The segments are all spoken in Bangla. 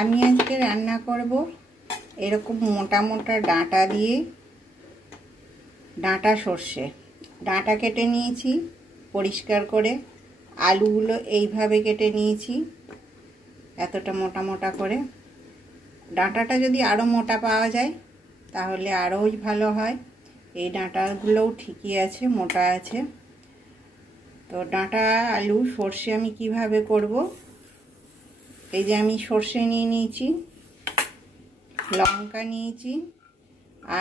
আমি আজকে রান্না করব এরকম মোটা মোটা ডাঁটা দিয়ে ডাঁটা সর্ষে। ডাঁটা কেটে নিয়েছি পরিষ্কার করে, আলুগুলো এইভাবে কেটে নিয়েছি এতটা মোটা মোটা করে। ডাঁটাটা যদি আরও মোটা পাওয়া যায় তাহলে আরোই ভালো হয়। এই ডাঁটাগুলোও ঠিকই আছে, মোটা আছে। তো ডাঁটা আলু সর্ষে আমি কিভাবে করব, এই যে আমি সর্ষে নিয়ে নিয়েছি, লঙ্কা নিয়েছি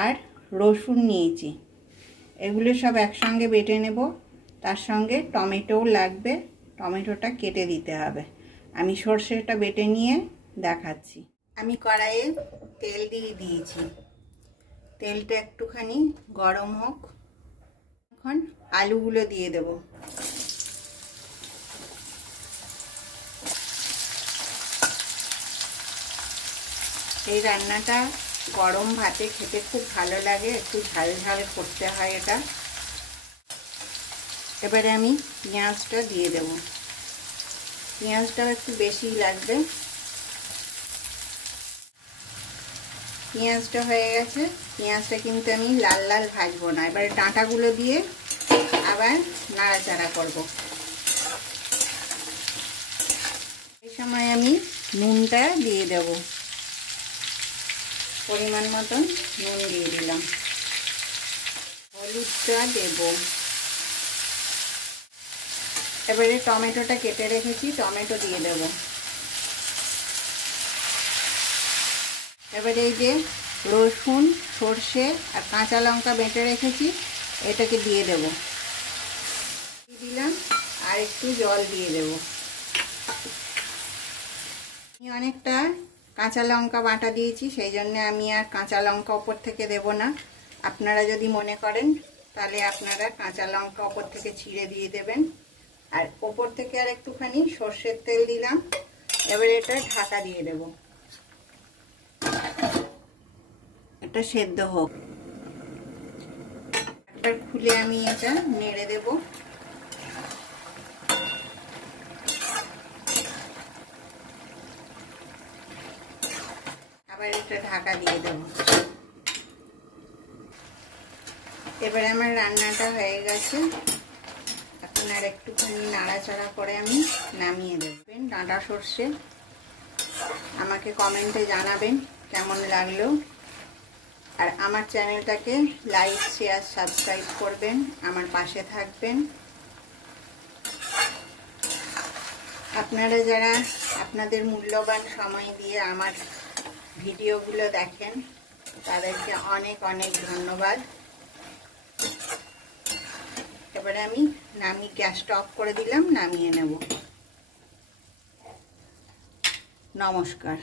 আর রসুন নিয়েছি। এগুলো সব একসঙ্গে বেটে নেব। তার সঙ্গে টমেটোও লাগবে, টমেটোটা কেটে দিতে হবে। আমি সর্ষেটা বেটে নিয়ে দেখাচ্ছি। আমি কড়াইয়ে তেল দিয়ে দিয়েছি, তেলটা একটুখানি গরম হোক। এখন আলুগুলো দিয়ে দেব। এই রান্নাটা গরম ভাতে খেতে খুব ভালো লাগে, একটু ঝাল ঝাল করতে হয় এটা। এবারে আমি পেঁয়াজটা দিয়ে দেব। পেঁয়াজটাও একটু বেশি লাগবে। পেঁয়াজটা হয়ে গেছে। পেঁয়াজটা কিন্তু আমি লাল লাল ভাজবো না। এবারে ডাঁটাগুলো দিয়ে আবার নাড়াচাড়া করব। এই সময় আমি নুনটা দিয়ে দেব, পরিমাণ মতন নুন দিয়ে দিলাম। হলুদটা দেব। এবারে টমেটোটা কেটে রেখেছি, টমেটো দিয়ে দেব। এবারে এই যে রসুন, সর্ষে আর কাঁচা লঙ্কা বেটে রেখেছি, এটাকে দিয়ে দেব। দিলাম আর একটু জল দিয়ে দেব। আমি অনেকটা কাঁচা লঙ্কা বাটা দিয়েছি, সেই জন্য আমি আর কাঁচা লঙ্কা ওপর থেকে দেব না। আপনারা যদি মনে করেন তাহলে আপনারা কাঁচা লঙ্কা ওপর থেকে ছিঁড়ে দিয়ে দেবেন। আর ওপর থেকে আর একটুখানি সর্ষের তেল দিলাম। এবার এটা ঢাকা দিয়ে দেব, এটা সেদ্ধ হোক। একটা খুলে আমি এটা নেড়ে দেব। আবার এটা ঢাকা দিয়ে দেব। এবারে আমার রান্নাটা হয়ে গেছে। এখন আর একটুখানি নাড়াচাড়া করে আমি নামিয়ে দেবেন। ডাঁটা সর্ষে আমাকে কমেন্টে জানাবেন কেমন লাগলো। আর আমার চ্যানেলটাকে লাইক, শেয়ার, সাবস্ক্রাইব করবেন, আমার পাশে থাকবেন। আপনারা যারা আপনাদের মূল্যবান সময় দিয়ে আমার ভিডিওগুলো দেখেন তাদেরকে অনেক অনেক ধন্যবাদ। এবারে আমি গ্যাসটা অফ করে দিলাম, নামিয়ে নেব। নমস্কার।